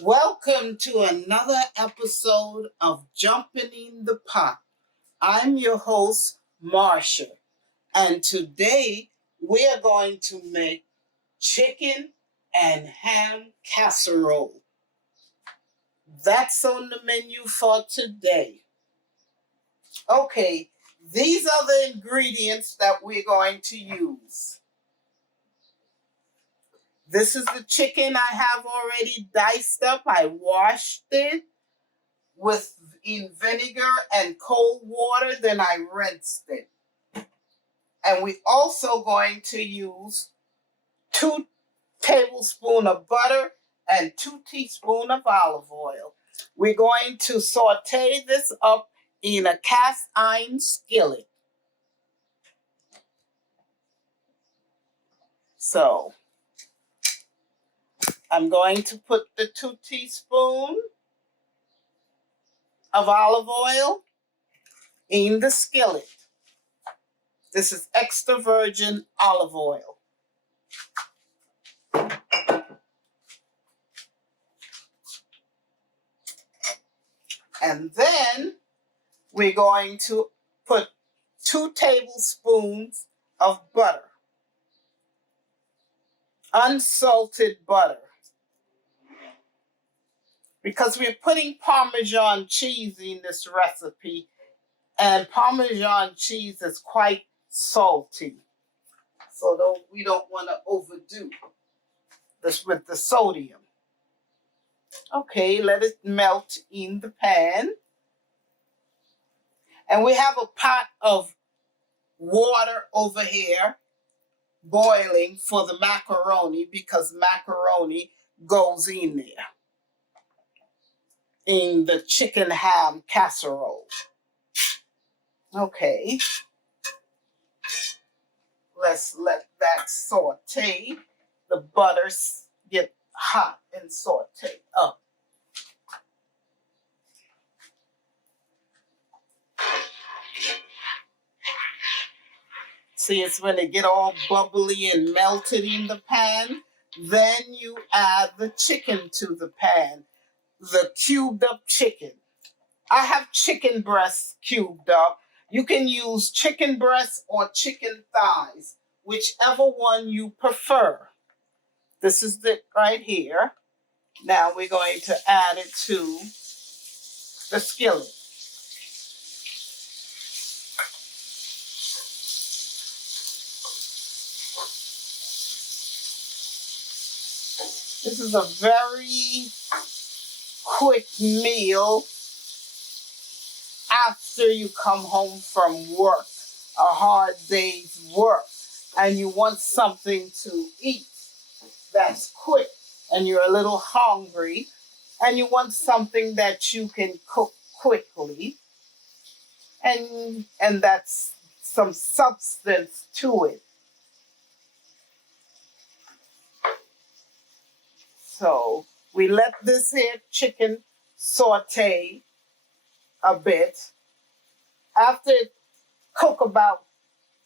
Welcome to another episode of Jumping in the Pot. I'm your host, Marcia, and today we are going to make chicken and ham casserole. That's on the menu for today. Okay, these are the ingredients that we're going to use. This is the chicken I have already diced up. I washed it in vinegar and cold water, then I rinsed it. And we're also going to use 2 tablespoons of butter and 2 teaspoons of olive oil. We're going to saute this up in a cast iron skillet. So I'm going to put the 2 teaspoons of olive oil in the skillet. This is extra virgin olive oil. And then we're going to put 2 tablespoons of butter, unsalted butter. Because we're putting Parmesan cheese in this recipe, and Parmesan cheese is quite salty. So we don't want to overdo this with the sodium. Okay, let it melt in the pan. And we have a pot of water over here boiling for the macaroni because macaroni goes in there in the chicken ham casserole. Okay, let's let that saute. The butter get hot and saute up. See, it's when it get all bubbly and melted in the pan. Then you add the chicken to the pan, the cubed up chicken. I have chicken breasts cubed up. You can use chicken breasts or chicken thighs, whichever one you prefer. This is it right here. Now we're going to add it to the skillet. This is a very quick meal after you come home from work, a hard day's work, and you want something to eat that's quick, and you're a little hungry, and you want something that you can cook quickly, and that's some substance to it. So we let this here chicken saute a bit. After it cook about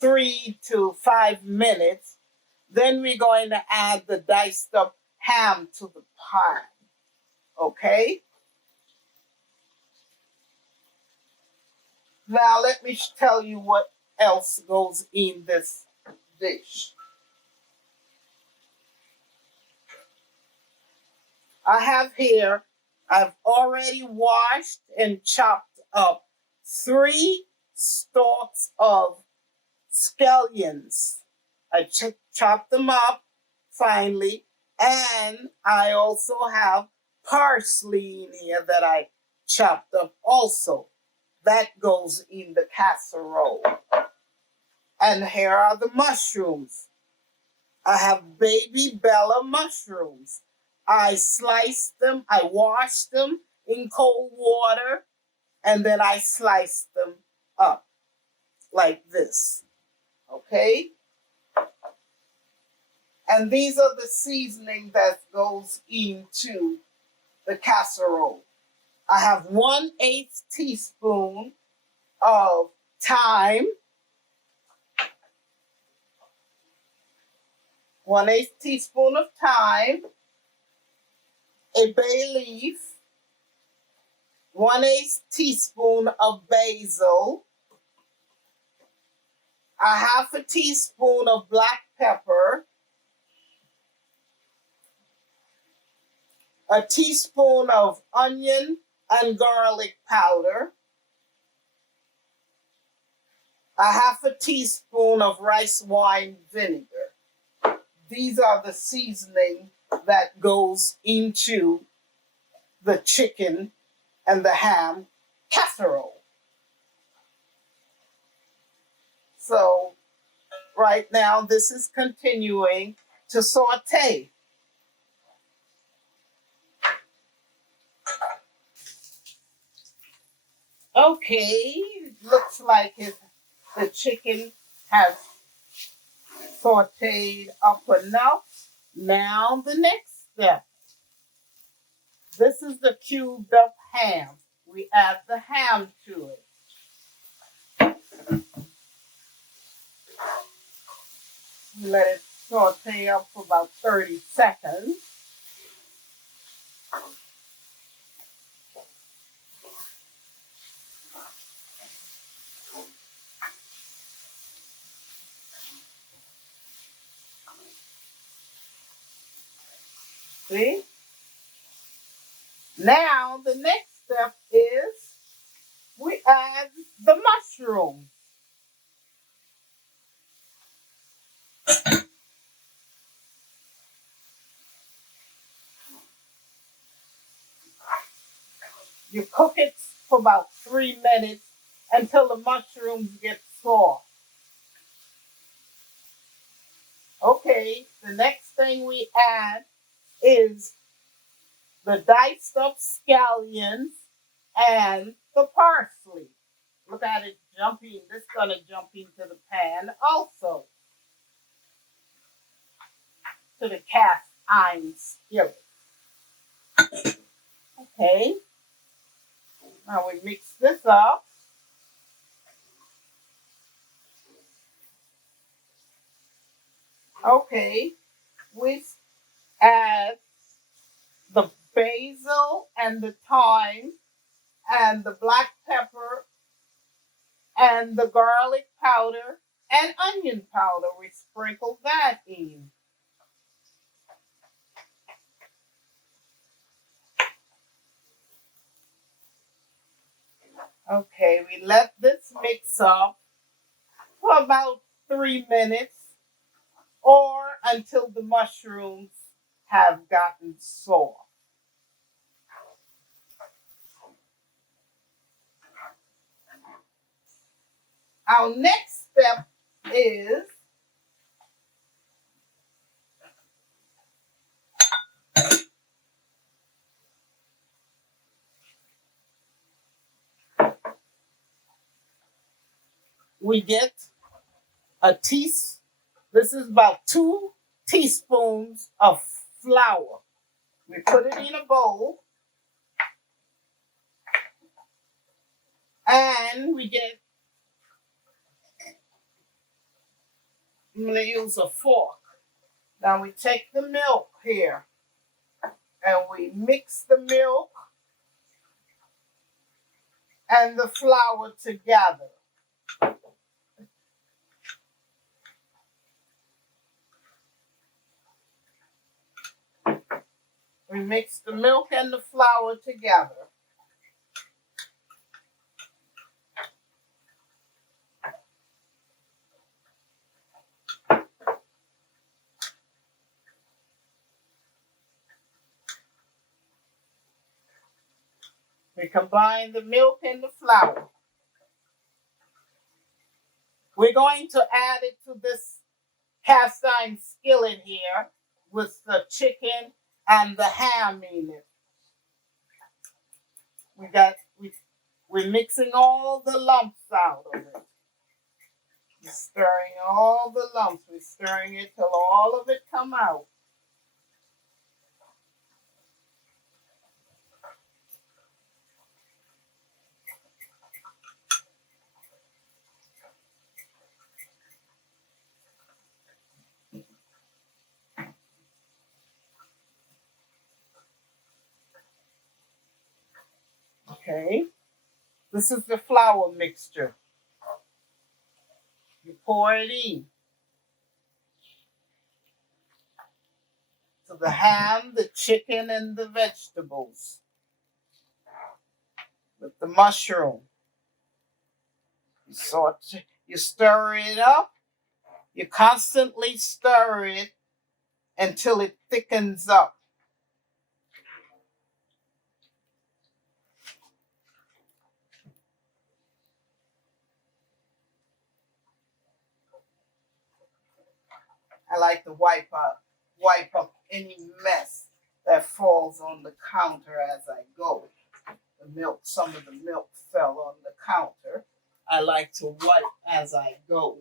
3 to 5 minutes, then we're going to add the diced up ham to the pan. Okay? Now let me tell you what else goes in this dish. I have here, I've already washed and chopped up 3 stalks of scallions. I chopped them up finely, and I also have parsley in here that I chopped up also. That goes in the casserole. And here are the mushrooms. I have baby Bella mushrooms. I sliced them, I washed them in cold water, and then I sliced them up like this. Okay? And these are the seasoning that goes into the casserole. I have 1/8 teaspoon of thyme, 1/8 teaspoon of thyme, a bay leaf, 1/8 teaspoon of basil, a 1/2 teaspoon of black pepper, a teaspoon of onion and garlic powder, a 1/2 teaspoon of rice wine vinegar. These are the seasoning that goes into the chicken and the ham casserole. So right now this is continuing to saute. Okay, looks like the chicken has sauteed up enough. Now the next step. This is the cubed up ham. We add the ham to it. We let it saute up for about 30 seconds. See? Now the next step is we add the mushroom. You cook it for about 3 minutes until the mushrooms get soft. Okay, the next thing we add is the diced up scallions and the parsley. Look at it jumping. This is going to jump into the pan also. To the cast iron skillet. Okay. Now we mix this up. Okay. We add the basil and the thyme and the black pepper and the garlic powder and onion powder. We sprinkle that in. Okay, we let this mix up for about 3 minutes or until the mushrooms have gotten soft. Our next step is we get a teaspoon. This is about 2 teaspoons of flour. We put it in a bowl and we get, I'm going to use a fork. Now we take the milk here and we mix the milk and the flour together. We mix the milk and the flour together. We combine the milk and the flour. We're going to add it to this cast iron skillet here with the chicken and the ham in it. We're mixing all the lumps out of it. We're stirring all the lumps. We're stirring it till all of it come out. Okay, this is the flour mixture. You pour it in to the ham, the chicken, and the vegetables with the mushroom. You stir it up. You constantly stir it until it thickens up. I like to wipe up any mess that falls on the counter as I go. Some of the milk fell on the counter. I like to wipe as I go.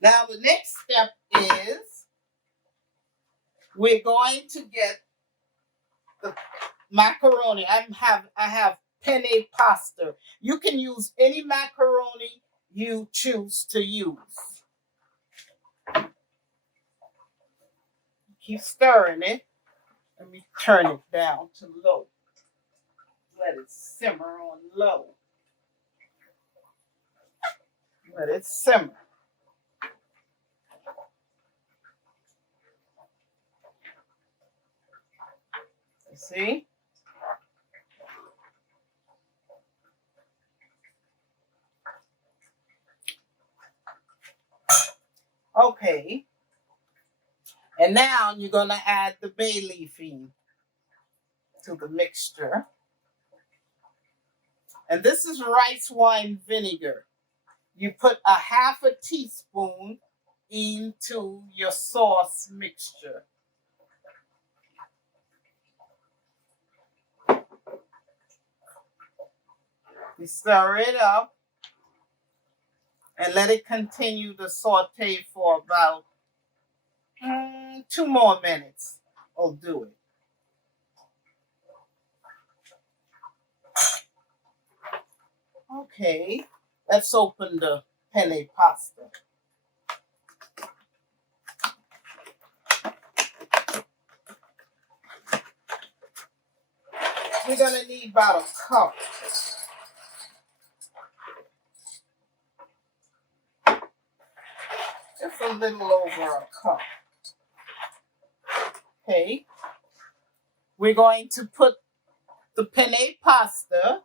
Now the next step is we're going to get the macaroni. I have penne pasta. You can use any macaroni you choose to use. Keep stirring it. Let me turn it down to low. Let it simmer on low. Let it simmer. You see? Okay. And now you're going to add the bay leaf in to the mixture. And this is rice wine vinegar. You put a half a teaspoon into your sauce mixture. You stir it up and let it continue to saute for about 2 more minutes. I'll do it. Okay, let's open the penne pasta. We're going to need about a cup. Just a little over a cup. Okay, we're going to put the penne pasta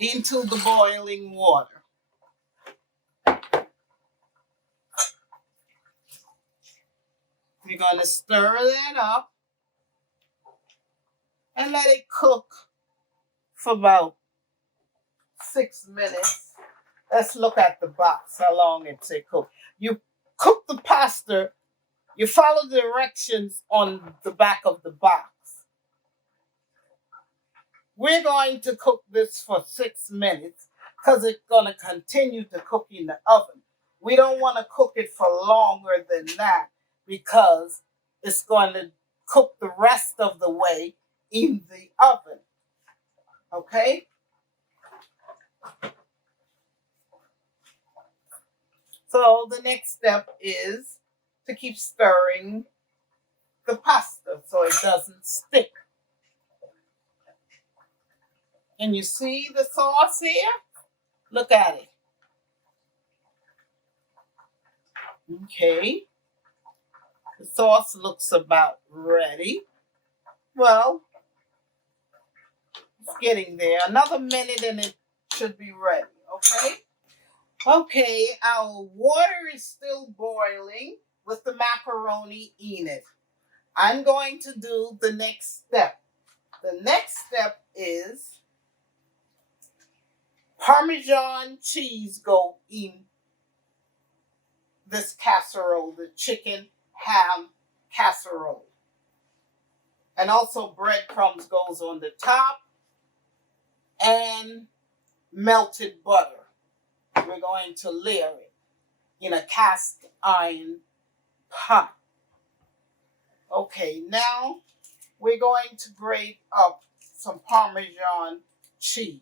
into the boiling water. We're going to stir that up and let it cook for about 6 minutes. Let's look at the box, how long it takes to cook. You cook the pasta, you follow the directions on the back of the box. We're going to cook this for 6 minutes because it's going to continue to cook in the oven. We don't want to cook it for longer than that because it's going to cook the rest of the way in the oven. Okay? So the next step is to keep stirring the pasta so it doesn't stick. And you see the sauce here? Look at it. Okay. The sauce looks about ready. Well, it's getting there. Another minute and it should be ready, okay? Okay, our water is still boiling with the macaroni in it. I'm going to do the next step. The next step is Parmesan cheese go in this casserole, the chicken ham casserole. And also breadcrumbs goes on the top and melted butter. We're going to layer it in a cast iron pot. Okay, now we're going to grate up some Parmesan cheese.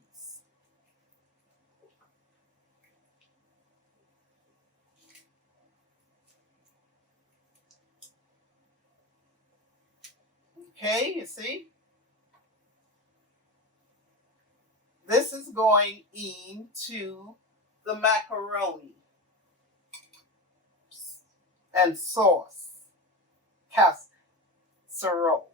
Okay, you see? This is going into the macaroni and sauce casserole.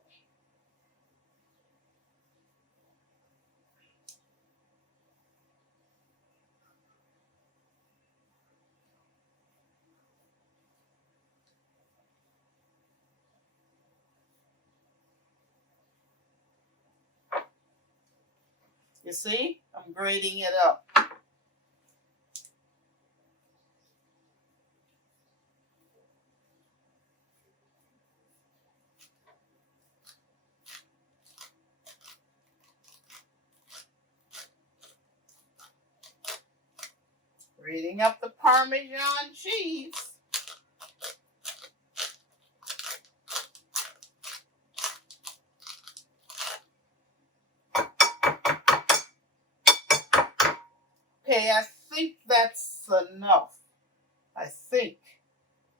You see? I'm grating it up. Grating up the Parmesan cheese. Okay, I think that's enough. I think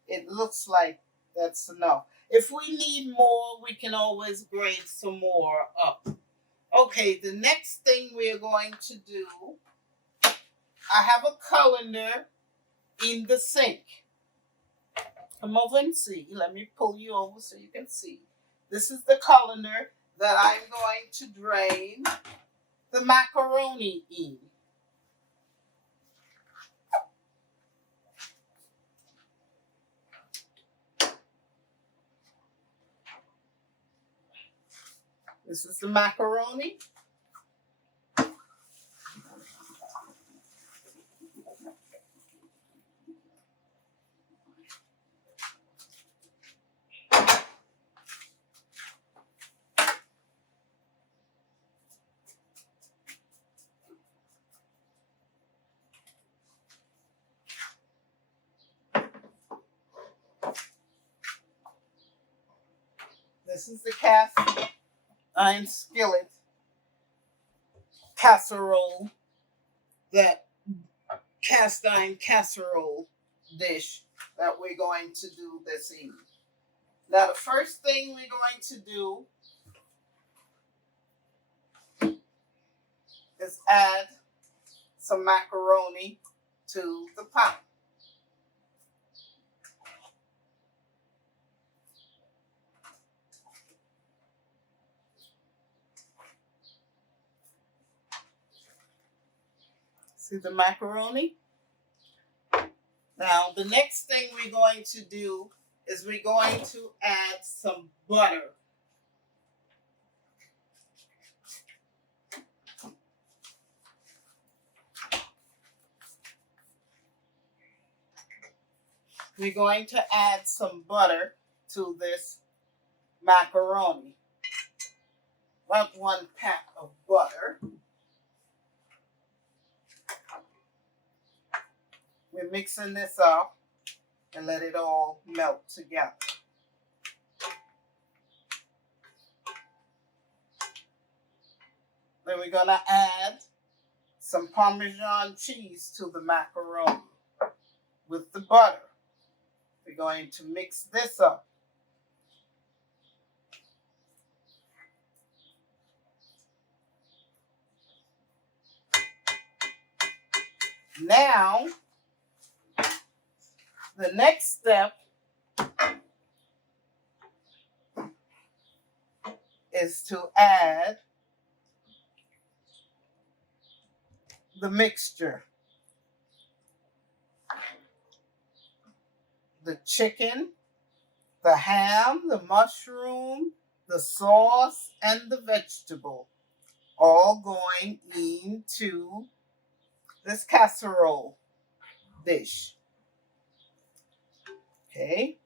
it looks like that's enough. If we need more, we can always grate some more up. Okay, the next thing we're going to do, I have a colander in the sink. Come over and see. Let me pull you over so you can see. This is the colander that I'm going to drain the macaroni in. This is the macaroni. This is the cast iron skillet casserole, that cast iron casserole dish that we're going to do this evening. Now, the first thing we're going to do is add some macaroni to the pot. See the macaroni? Now, the next thing we're going to do is we're going to add some butter. We're going to add some butter to this macaroni. About 1 pack of butter. We're mixing this up and let it all melt together. Then we're going to add some Parmesan cheese to the macaroni with the butter. We're going to mix this up. Now, the next step is to add the mixture. The chicken, the ham, the mushroom, the sauce, and the vegetable, all going into this casserole dish. Okay.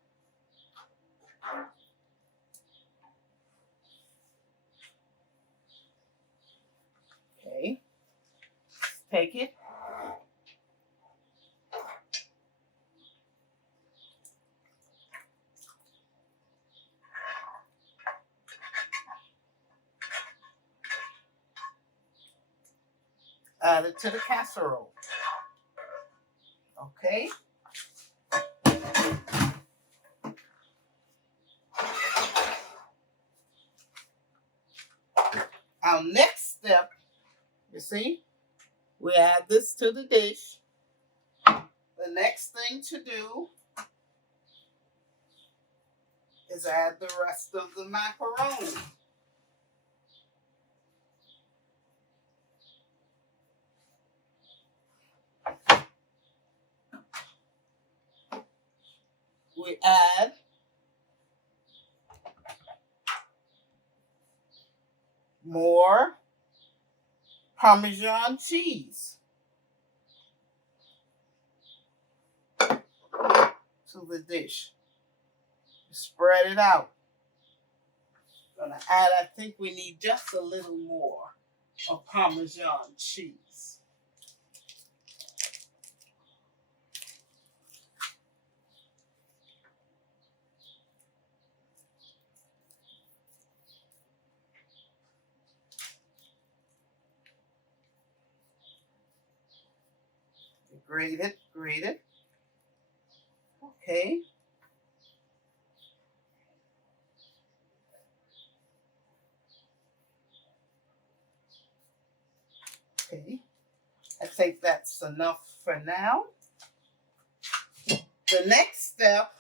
Okay. Take it. Add it to the casserole. Okay. Now, next step, you see, we add this to the dish. The next thing to do is add the rest of the macaroni. We add more Parmesan cheese to the dish. Spread it out. Gonna add, I think we need just a little more of Parmesan cheese. Grate it, grate it. Okay. Okay. I think that's enough for now. The next step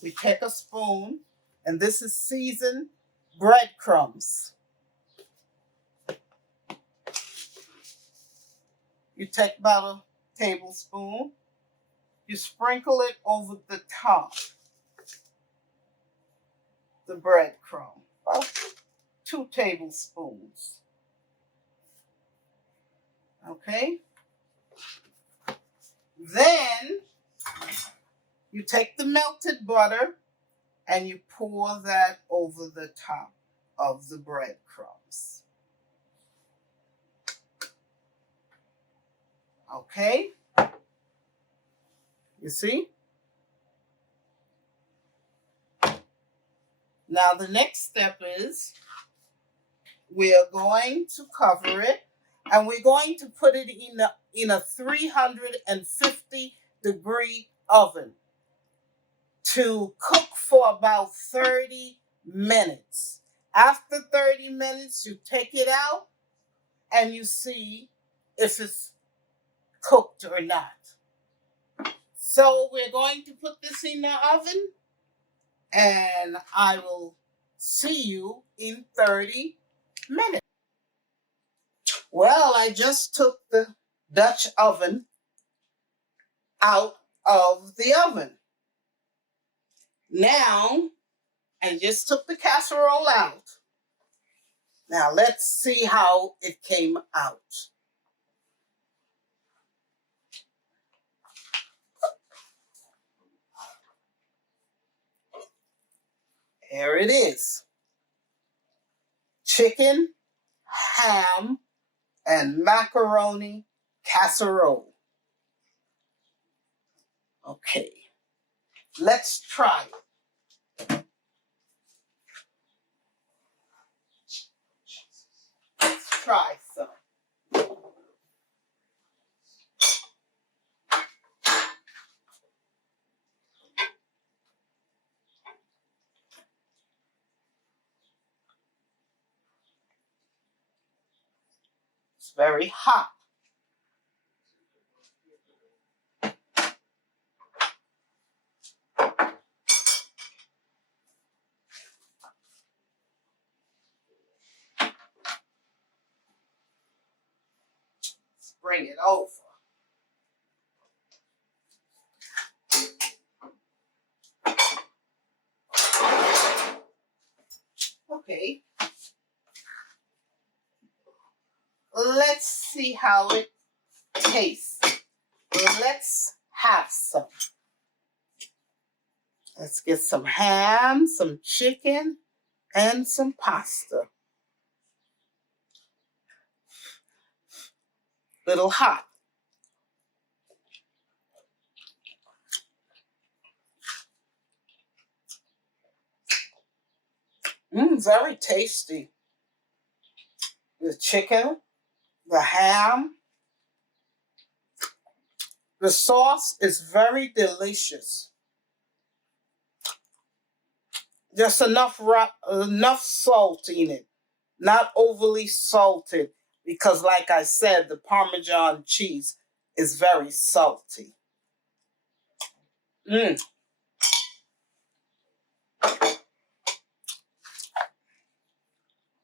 we take a spoon, and this is seasoned breadcrumbs. You take about a tablespoon, you sprinkle it over the top, the breadcrumb, about 2 tablespoons. Okay? Then you take the melted butter and you pour that over the top of the breadcrumbs. Okay? You see? Now the next step is we are going to cover it, and we're going to put it in a 350-degree oven to cook for about 30 minutes. After 30 minutes, you take it out and you see if it's cooked or not. So we're going to put this in the oven, and I will see you in 30 minutes. Well, I just took the Dutch oven out of the oven. Now, I just took the casserole out. Now, let's see how it came out. Here it is. Chicken, ham, and macaroni casserole. Okay, let's try it. Let's try some. It's very hot. Let's bring it over. Okay. Let's see how it tastes. Let's have some. Let's get some ham, some chicken, and some pasta. Little hot. Very tasty. The chicken, the ham, The sauce is very delicious. Just enough salt in it, not overly salted, because like I said, the Parmesan cheese is very salty.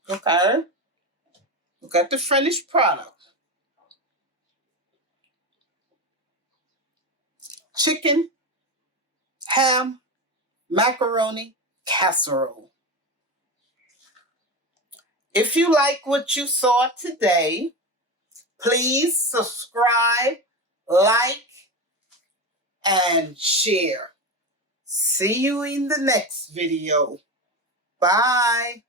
Okay. Look at the finished product. Chicken, ham, macaroni, casserole. If you like what you saw today, please subscribe, like, and share. See you in the next video. Bye.